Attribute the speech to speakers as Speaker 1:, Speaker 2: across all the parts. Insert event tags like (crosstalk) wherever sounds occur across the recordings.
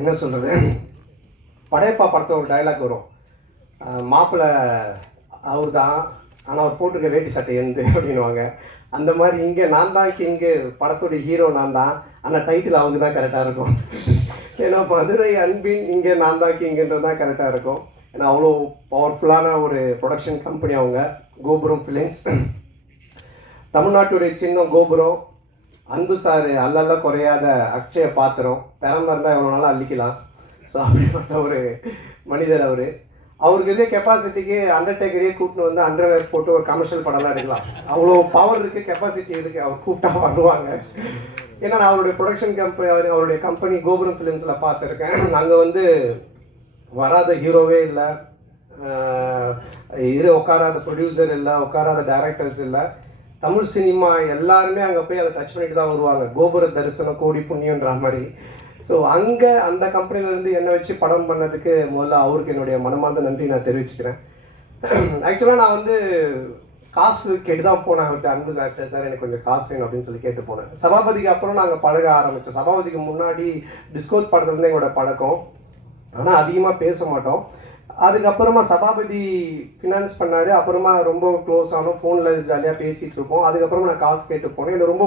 Speaker 1: என்ன சொல்கிறது படையப்பா படத்தில் ஒரு டைலாக் வரும். மாப்பிள்ளை அவர் தான் ஆனால் அவர் போட்டிருக்க வேட்டி சட்டை இருந்து அப்படின்னுவாங்க. அந்த மாதிரி இங்கே நான் தான் இங்கே படத்துடைய ஹீரோ நான் தான். ஆனால் டைட்டில் அவங்க தான் கரெக்டாக இருக்கும். ஏன்னா மதுரை அன்பின் இங்கே நான் தான் கிங்குன்றது தான் கரெக்டாக இருக்கும். ஏன்னா அவ்வளோ பவர்ஃபுல்லான ஒரு ப்ரொடக்ஷன் கம்பெனி அவங்க கோபுரம் ஃபிலிம்ஸ் தமிழ்நாட்டுடைய சின்னம் கோபுரம் அன்பு சார் அல்லல்ல குறையாத அக்ஷய பாத்திரம். திறமை இருந்தால் எவ்வளோ நாளும் அள்ளிக்கலாம். ஸோ அப்படிப்பட்ட ஒரு மனிதர் அவர். அவருக்கு இதே கெப்பாசிட்டிக்கு அண்டர்டேக்கரையே கூப்பிட்டு வந்து அண்டர்வேர் போட்டு ஒரு கமர்ஷியல் படம்லாம் எடுக்கலாம். அவ்வளோ பவர் இருக்குது கெப்பாசிட்டி இருக்குது அவர் கூப்பிட்டா வருவாங்க. ஏன்னா நான் அவருடைய ப்ரொடக்ஷன் கம்பெனி அவர் அவருடைய கம்பெனி கோபுரம் ஃபிலிம்ஸில் பார்த்துருக்கேன். அங்கே வந்து வராத ஹீரோவே இல்லை. இது உட்காராத ப்ரொடியூசர் இல்லை உட்காராத டைரக்டர்ஸ் இல்லை. தமிழ் சினிமா எல்லாருமே அங்கே போய் அதை டச் பண்ணிட்டு தான் வருவாங்க. கோபுர தரிசனம் கோடி புண்ணியன்ற மாதிரி. ஸோ அங்கே அந்த கம்பெனிலேருந்து என்னை வச்சு படம் பண்ணதுக்கு முதல்ல அவருக்கு என்னுடைய மனமார்ந்த நன்றி நான் தெரிவிச்சுக்கிறேன். ஆக்சுவலாக நான் வந்து காசு கேட்டு தான் போனேன். அவர்கிட்ட அன்பு சார்கிட்ட சார் எனக்கு கொஞ்சம் காசு வேணும் அப்படின்னு சொல்லி கேட்டு போனேன். சபாபதிக்கு அப்புறம் நாங்கள் பழக ஆரம்பித்தோம் சபாபதிக்கு முன்னாடி டிஸ்கோத் படத்துலேருந்து எங்களோட பழக்கம். ஆனால் அதிகமாக பேச மாட்டோம். அதுக்கப்புறமா சபாபதி ஃபினான்ஸ் பண்ணார். அப்புறமா ரொம்ப க்ளோஸ் ஆனோம். ஃபோனில் ஜாலியாக பேசிகிட்டு இருப்போம். அதுக்கப்புறமா நான் காசு கேட்டு போனேன். எனக்கு ரொம்ப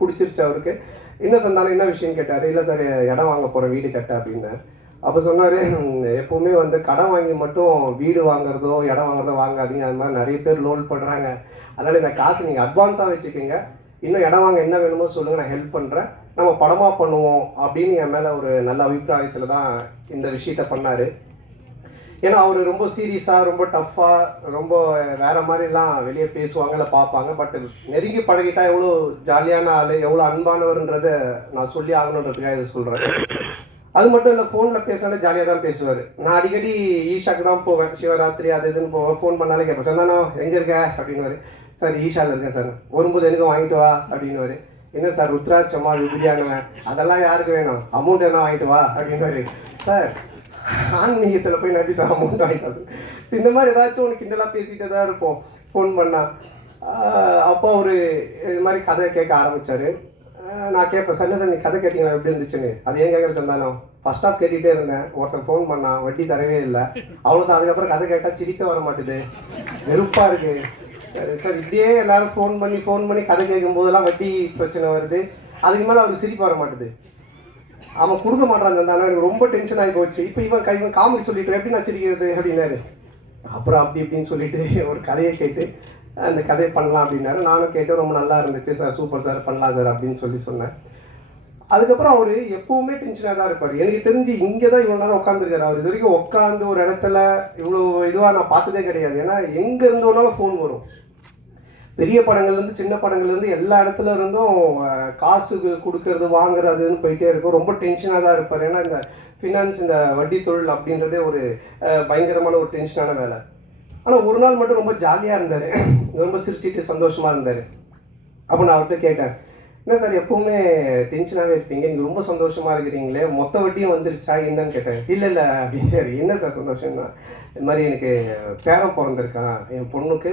Speaker 1: பிடிச்சிருச்சு அவருக்கு. என்ன சந்தானம் என்ன விஷயம் கேட்டார். இல்லை சார் இடம் வாங்க போகிறேன் வீடு கட்ட அப்படின்னு அப்போ சொன்னார் எப்போவுமே வந்து கடன் வாங்கி மட்டும் வீடு வாங்குறதோ இடம் வாங்குறதோ வாங்காதீங்க. அது மாதிரி நிறைய பேர் லோன் பண்ணுறாங்க அதனால் இந்த காசு நீங்கள் அட்வான்ஸாக வச்சுக்கோங்க. இன்னும் இடம் வாங்க என்ன வேணுமோ சொல்லுங்கள் நான் ஹெல்ப் பண்ணுறேன் நம்ம படமாக பண்ணுவோம். அப்படின்னு என் மேலே ஒரு நல்ல அபிப்பிராயத்தில் தான் இந்த விஷயத்த பண்ணார். ஏன்னா அவர் ரொம்ப சீரியஸாக ரொம்ப டஃப்பாக ரொம்ப வேற மாதிரிலாம் வெளியே பேசுவாங்க இல்லை பார்ப்பாங்க. பட் நெருங்கி பழகிட்டா எவ்வளோ ஜாலியான ஆள் எவ்வளோ அன்பானவர்ன்றத நான் சொல்லி ஆகணுன்றதுக்காக இதை சொல்கிறேன் அது மட்டும் இல்லை ஃபோனில் பேசினாலே ஜாலியாக தான் பேசுவார். நான் அடிக்கடி ஈஷாக்கு தான் போவேன். சிவராத்திரி அது இதுன்னு போவேன். ஃபோன் பண்ணாலே கேட்பேன் சந்தானா எங்கே இருக்க? அப்படின்னுவாரு. சார் ஈஷாவில் இருக்கேன் சார். வரும்போது எனக்கு வாங்கிட்டு வா அப்படின்னுவார். என்ன சார் ருத்ராட்சமா விபதியானவன் அதெல்லாம் யாருக்கு வேணும்? அமௌண்ட் எதனா வாங்கிட்டு வா அப்படின்னு சார் ஆன்மீகத்தில் போய் நடி சார் அமௌண்ட் வாங்கிட்டு இந்த மாதிரி ஏதாச்சும் ஒன்று கிண்டலாக பேசிகிட்டே தான் இருப்போம். ஃபோன் பண்ணால் அப்போ அவர் இது மாதிரி கதை கேட்க ஆரம்பித்தார் நான் கேட்பேன் சண்டை சார் நீ கதை கேட்டீங்களா? எப்படி இருந்துச்சுன்னு? அது ஏன் கேட்குற சந்தானம் ஃபர்ஸ்ட் ஆஃப் கேட்டுகிட்டே இருந்தேன். ஒருத்தன் ஃபோன் பண்ணான் வட்டி தரவே இல்லை. அவ்வளோதான் அதுக்கப்புறம் கதை கேட்டால் சிரிப்பே வர மாட்டுது. வெறுப்பாக இருக்குது சார் இப்படியே எல்லாரும் ஃபோன் பண்ணி ஃபோன் பண்ணி கதை கேட்கும் போதெல்லாம் வட்டி பிரச்சனை வருது. அதுக்கு மேலே அவருக்கு சிரிப்பு வர மாட்டுது. அவன் கொடுக்க மாட்டான் அந்த எனக்கு ரொம்ப டென்ஷன் ஆகி போச்சு. இப்போ இவன் இவன் காமெடி சொல்லிட்டு எப்படி நான் சிரிக்கிறது? அப்படின்னாரு. அப்புறம் அப்படி இப்படின்னு சொல்லிட்டு (laughs) ஒரு கதையை கேட்டு அந்த கதையை பண்ணலாம் அப்படின்னாரு. நானும் கேட்டு ரொம்ப நல்லா இருந்துச்சு சார் சூப்பர் சார் பண்ணலாம் சார் அப்படின்னு சொல்லி சொன்னேன். அதுக்கப்புறம் அவர் எப்பவுமே டென்ஷனாக தான் இருப்பார். எனக்கு தெரிஞ்சு இங்கே தான் இவ்வளோ நேரம் உட்காந்துருக்காரு அவர். இது வரைக்கும் உட்காந்து ஒரு இடத்துல இவ்வளோ இதுவாக நான் பார்த்ததே கிடையாது. ஏன்னா எங்கே இருந்தோனாலும் ஃபோன் வரும். பெரிய படங்கள்லேருந்து சின்ன படங்கள்லேருந்து எல்லா இடத்துல இருந்தும் காசு கொடுக்கறது வாங்குறதுன்னு போயிட்டே இருக்கும். ரொம்ப டென்ஷனாக தான் இருப்பார். ஏன்னா இந்த ஃபினான்ஸ் இந்த வட்டி தொழில் அப்படின்றதே ஒரு பயங்கரமான ஒரு டென்ஷனான வேலை. ஆனால் ஒரு நாள் மட்டும் ரொம்ப ஜாலியாக இருந்தார். ரொம்ப சிரிச்சிட்டு சந்தோஷமாக இருந்தார். அப்போ நான் அவர்கிட்ட கேட்டேன் என்ன சார் எப்போவுமே டென்ஷனாகவே இருப்பீங்க. நீங்கள் ரொம்ப சந்தோஷமாக இருக்கிறீங்களே. மொத்த வட்டியும் வந்துருச்சா? என்னன்னு கேட்டேன். இல்லை இல்லை அப்படின்னு சரி என்ன சார் சந்தோஷம்னா இது மாதிரி எனக்கு பேரம் பிறந்திருக்கான். என் பொண்ணுக்கு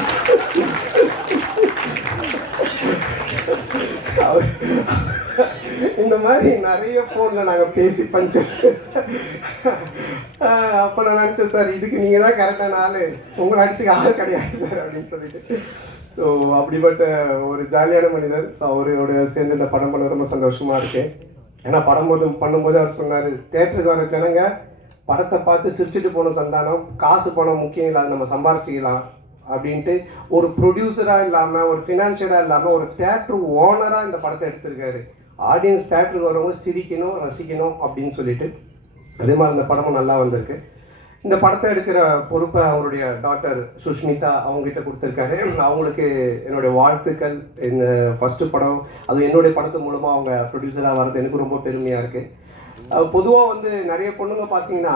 Speaker 1: இந்த மாதிரி நிறைய ஃபோனில் நாங்கள் பேசி பஞ்சஸ் அப்போ நான் நினச்சேன் சார் இதுக்கு நீங்கள் தான் கரெக்டான ஆள். உங்களை அடிச்சுக்க ஆள் கிடையாது சார் அப்படின்னு சொல்லிட்டு. ஸோ அப்படிப்பட்ட ஒரு ஜாலியான மனிதர். ஸோ அவரோட சேர்ந்து இந்த படம் பண்ண ரொம்ப சந்தோஷமாக இருக்குது ஏன்னா படம் போது பண்ணும்போது அவர் சொன்னார் தேட்டருக்கு வர ஜனங்க படத்தை பார்த்து சிரிச்சுட்டு போன சந்தானம் காசு பணம் முக்கியம் இல்லை அதை நம்ம சம்பாரிச்சிக்கலாம். அப்படின்ட்டு ஒரு ப்ரொடியூசராக இல்லாமல் ஒரு ஃபினான்ஷியலாக இல்லாமல் ஒரு தேட்ரு ஓனராக இந்த படத்தை எடுத்திருக்காரு. ஆடியன்ஸ் தேட்டருக்கு வரவங்க சிரிக்கணும் ரசிக்கணும் அப்படின்னு சொல்லிட்டு அதே மாதிரி இந்த படமும் நல்லா வந்திருக்கு. இந்த படத்தை எடுக்கிற பொறுப்பை அவருடைய டாக்டர் சுஷ்மிதா அவங்ககிட்ட கொடுத்துருக்காரு. அவங்களுக்கு என்னுடைய வாழ்த்துக்கள். இந்த ஃபஸ்ட்டு படம் அது என்னுடைய படத்து மூலமாக அவங்க ப்ரொடியூசராக வர்றது எனக்கு ரொம்ப பெருமையாக இருக்குது பொதுவாக வந்து நிறைய பொண்ணுங்க பார்த்தீங்கன்னா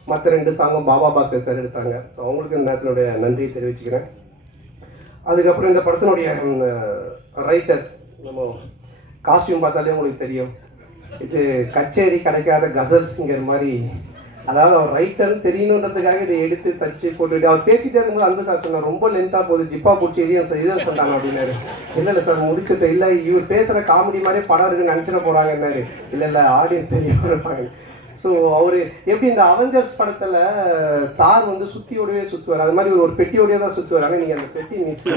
Speaker 1: மற்ற ரெண்டு சாங்கும் பாபா பாஸ்கர் சார் எடுத்தாங்க. ஸோ அவங்களுக்கு இந்த நேரத்தினுடைய நன்றியை தெரிவிச்சுக்கிறேன். அதுக்கப்புறம் இந்த படத்தினுடைய ரைட்டர் நம்ம காஸ்டியூம் பார்த்தாலே உங்களுக்கு தெரியும். இது கச்சேரி கிடைக்காத கசல்ஸுங்கிற மாதிரி. அதாவது அவர் ரைட்டர்னு தெரியணுன்றதுக்காக இதை எடுத்து தச்சு போட்டுட்டு அவர் பேசிட்டே இருக்கும்போது அன்பு சார் சொன்னார் ரொம்ப லென்த்தாக போகுது ஜிப்பா பிடிச்சி இடியன் சார் இடியன் சொன்னாங்க அப்படின்னாரு. இல்லை இல்லை சார் முடிச்சுட்டு இல்லை இவர் பேசுகிற காமெடி மாதிரி படம் இருக்குன்னு நினச்சிட போகிறாங்கன்னாரு இல்லை இல்லை ஆடியன்ஸ் தெரியாம இருப்பாங்க. ஸோ அவர் எப்படி இந்த அவெஞ்சர்ஸ் படத்தில் தார் வந்து சுத்தியோடவே சுற்றுவார் அது மாதிரி ஒரு பெட்டியோடவே தான் சுற்றுவார் ஆனால் நீங்கள் அந்த பெட்டி மிஸ்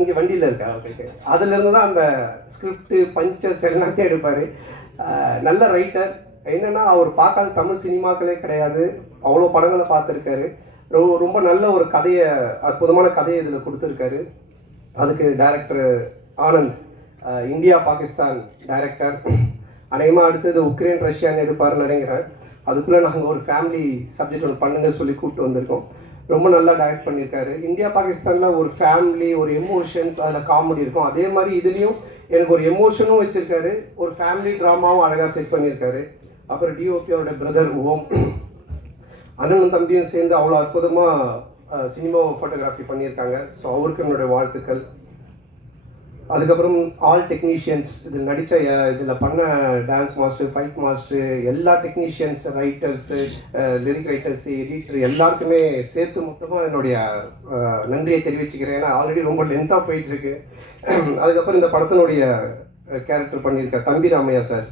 Speaker 1: இங்கே வண்டியில் இருக்கா? ஓகே அதுலேருந்து தான் அந்த ஸ்கிரிப்டு பஞ்சஸ் எல்லாத்தையும் எடுப்பார் நல்ல ரைட்டர் என்னென்னா அவர் பார்க்காத தமிழ் சினிமாக்களே கிடையாது. அவ்வளோ படங்களை பார்த்துருக்காரு. ரொம்ப ரொம்ப நல்ல ஒரு கதையை அற்புதமான கதையை இதில் கொடுத்துருக்காரு. அதுக்கு director Anand India Pakistan director அநேகமாக அடுத்தது உக்ரைன் ரஷ்யான்னு எடுப்பாருன்னு நினைக்கிறேன். அதுக்குள்ளே நாங்கள் ஒரு ஃபேமிலி சப்ஜெக்ட் ஒன்று பண்ணுங்க சொல்லி கூப்பிட்டு வந்திருக்கோம். ரொம்ப நல்லா டைரக்ட் பண்ணியிருக்காரு. இந்தியா பாகிஸ்தானில் ஒரு ஃபேமிலி ஒரு எமோஷன்ஸ் அதில் காமெடி இருக்கும். அதே மாதிரி இதுலேயும் எனக்கு ஒரு எமோஷனும் வச்சுருக்காரு. ஒரு ஃபேமிலி ட்ராமாவும் அழகாக செட் பண்ணியிருக்காரு. அப்புறம் டிஓபியோட பிரதர் ஓம். அண்ணனும் தம்பியும் சேர்ந்து அவ்வளோ அற்புதமாக சினிமா ஃபோட்டோகிராஃபி பண்ணியிருக்காங்க. ஸோ அவருக்கு என்னுடைய வாழ்த்துக்கள். அதுக்கப்புறம் ஆல் டெக்னீஷியன்ஸ் இதில் நடித்த இதில் பண்ண டான்ஸ் மாஸ்டர் ஃபைட் மாஸ்டர் எல்லா technicians writers lyric writers editor எல்லாருக்குமே சேர்த்து மொத்தமாக என்னுடைய நன்றியை தெரிவிச்சுக்கிறேன். ஏன்னா ஆல்ரெடி ரொம்ப லென்த்தாக போயிட்டுருக்கு அதுக்கப்புறம் இந்த படத்தினுடைய கேரக்டர் பண்ணியிருக்க தம்பி ராமையா சார்.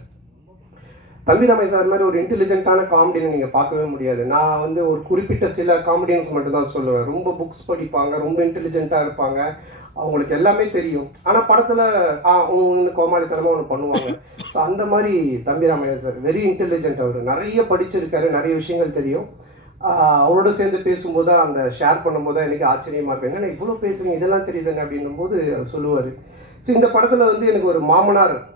Speaker 1: தம்பி ராமையா சார் மாதிரி ஒரு இன்டெலிஜென்ட்டான காமெடின்னு நீங்கள் பார்க்கவே முடியாது. நான் வந்து ஒரு குறிப்பிட்ட சில காமெடியன்ஸ் மட்டும் தான் சொல்லுவேன். ரொம்ப புக்ஸ் படிப்பாங்க ரொம்ப இன்டெலிஜென்ட்டாக இருப்பாங்க. அவங்களுக்கு எல்லாமே தெரியும். ஆனால் படத்தில் ஆ ஒன்று கோமாளித்தனமாக ஒன்று பண்ணுவாங்க. ஸோ அந்த மாதிரி Thambi Ramaiah sir very intelligent அவர். நிறைய படிச்சிருக்காரு நிறைய விஷயங்கள் தெரியும். அவரோட சேர்ந்து பேசும்போது தான் அந்த ஷேர் பண்ணும்போது தான் எனக்கு ஆச்சரியமாக இருக்கும். என்னண்ணா இவ்வளோ பேசுறீங்க? இதெல்லாம் தெரியுதுன்னு அப்படின்னும் போது சொல்லுவார். ஸோ இந்த படத்தில் வந்து எனக்கு ஒரு மாமனார்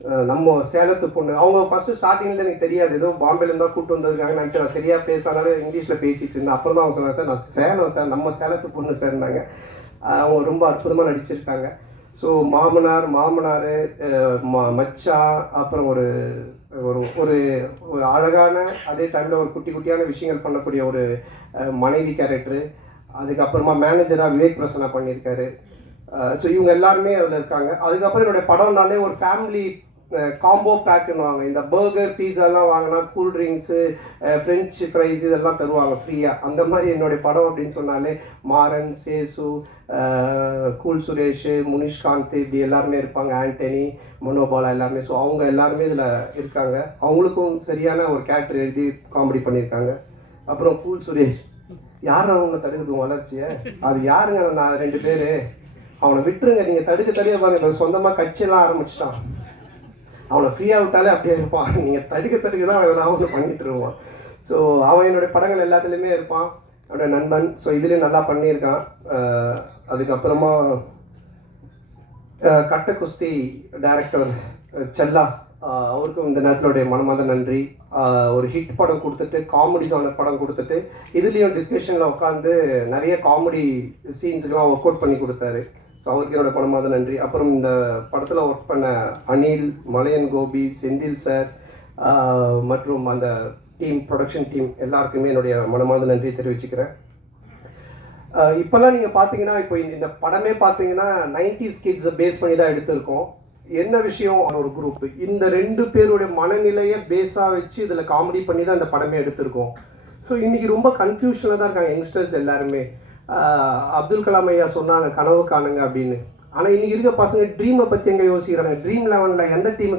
Speaker 1: நம்ம சேலத்து பொண்ணு. அவங்க ஃபர்ஸ்ட் ஸ்டார்டிங்ல எனக்கு தெரியாது. ஏதோ பாம்பேல இருந்தா கூட்டு வந்ததுக்காக நினைச்சேன் நான் சரியா பேசினாலும் இங்கிலீஷ்ல பேசிட்டு இருந்தேன். அப்புறம் தான் அவங்க சொன்னாங்க சார் நான் சேலம் சார் நம்ம சேலத்து பொண்ணு சேர்ந்தாங்க அவங்க ரொம்ப அற்புதமாக நடிச்சிருக்காங்க. ஸோ மாமனார் மாமனார் ம- அப்புறம் ஒரு ஒரு ஒரு ஒரு அழகான அதே டைமில் ஒரு குட்டி குட்டியான விஷயங்கள் பண்ணக்கூடிய ஒரு மனைவி கேரக்டரு அதுக்கப்புறமா மேனேஜராக விவேக் பிரசனா பண்ணியிருக்காரு. ஸோ இவங்க எல்லாருமே அதில் இருக்காங்க. அதுக்கப்புறம் என்னுடைய படம்னாலே ஒரு ஃபேமிலி காம்போ பேக்குன்னுவாங்க இந்த பர்கர் பீஸாலாம் வாங்கினா கூல் ட்ரிங்க்ஸு ஃப்ரெஞ்சு ஃப்ரைஸ் இதெல்லாம் தருவாங்க ஃப்ரீயாக அந்த மாதிரி என்னுடைய படம் அப்படின்னு சொன்னாலே மாறன் சேசு கூல் சுரேஷ் முனிஷ்காந்த் இப்படி எல்லாருமே இருப்பாங்க. ஆண்டனி மனோபாலா எல்லாருமே. ஸோ அவங்க எல்லாருமே இதில் இருக்காங்க. அவங்களுக்கும் சரியான ஒரு கேரக்டர் எழுதி காமெடி பண்ணியிருக்காங்க. அப்புறம் கூல் சுரேஷ். யார் அவங்க தடுக்குது வளர்ச்சியை? அது யாருங்க? நான் ரெண்டு பேர். அவனை விட்டுருங்க. நீங்கள் தடுக்க தடுக்க பாருங்க. சொந்தமாக கட்சியெல்லாம் ஆரம்பிச்சிட்டான். அவனை ஃப்ரீயாக விட்டாலே அப்படியே இருப்பான். நீங்கள் தடுக்க தடுக்க தான் அவன் நான் ஒன்று இருப்பான் ஸோ அவன் என்னுடைய படங்கள் எல்லாத்துலேயுமே இருப்பான். அவனோட நண்பன். ஸோ இதுலேயும் நல்லா பண்ணியிருக்கான். அதுக்கப்புறமா கட்ட குஸ்தி டைரக்டர் செல்லா அவருக்கும் இந்த நேரத்திலுடைய மனமாத நன்றி. ஒரு ஹிட் படம் கொடுத்துட்டு காமெடிஸான படம் கொடுத்துட்டு இதுலேயும் டிஸ்கஷனில் உட்காந்து நிறைய காமெடி சீன்ஸுக்கெலாம் ஒர்க் அவுட் பண்ணி கொடுத்தாரு. ஸோ அவருக்கு என்னோட பணமாக நன்றி. அப்புறம் இந்த படத்தில் ஒர்க் பண்ண அனில் மலையன் கோபி செந்தில் சார் மற்றும் அந்த டீம் ப்ரொடக்ஷன் டீம் எல்லாருக்குமே என்னுடைய மனமாத நன்றி தெரிவிச்சுக்கிறேன். இப்போல்லாம் நீங்கள் பார்த்தீங்கன்னா இப்போ இந்த படமே பார்த்தீங்கன்னா நைன்டிஸ் கிட்ஸை பேஸ் பண்ணி தான் எடுத்திருக்கோம். என்ன விஷயம்? ஒரு குரூப் இந்த ரெண்டு பேருடைய மனநிலையை பேஸாக வச்சு இதில் காமெடி பண்ணி தான் இந்த படமே எடுத்திருக்கோம். ஸோ இன்றைக்கி ரொம்ப கன்ஃபியூஷனில் தான் இருக்காங்க யங்ஸ்டர்ஸ் எல்லாருமே. அப்துல் கலாம் ஐயா சொன்னாங்க கனவு காணுங்க அப்படின்னு. ஆனால் இன்றைக்கி இருக்க பசங்க ட்ரீமை பற்றி எங்கே யோசிக்கிறாங்க? ட்ரீம் லெவனில் எந்த டீம்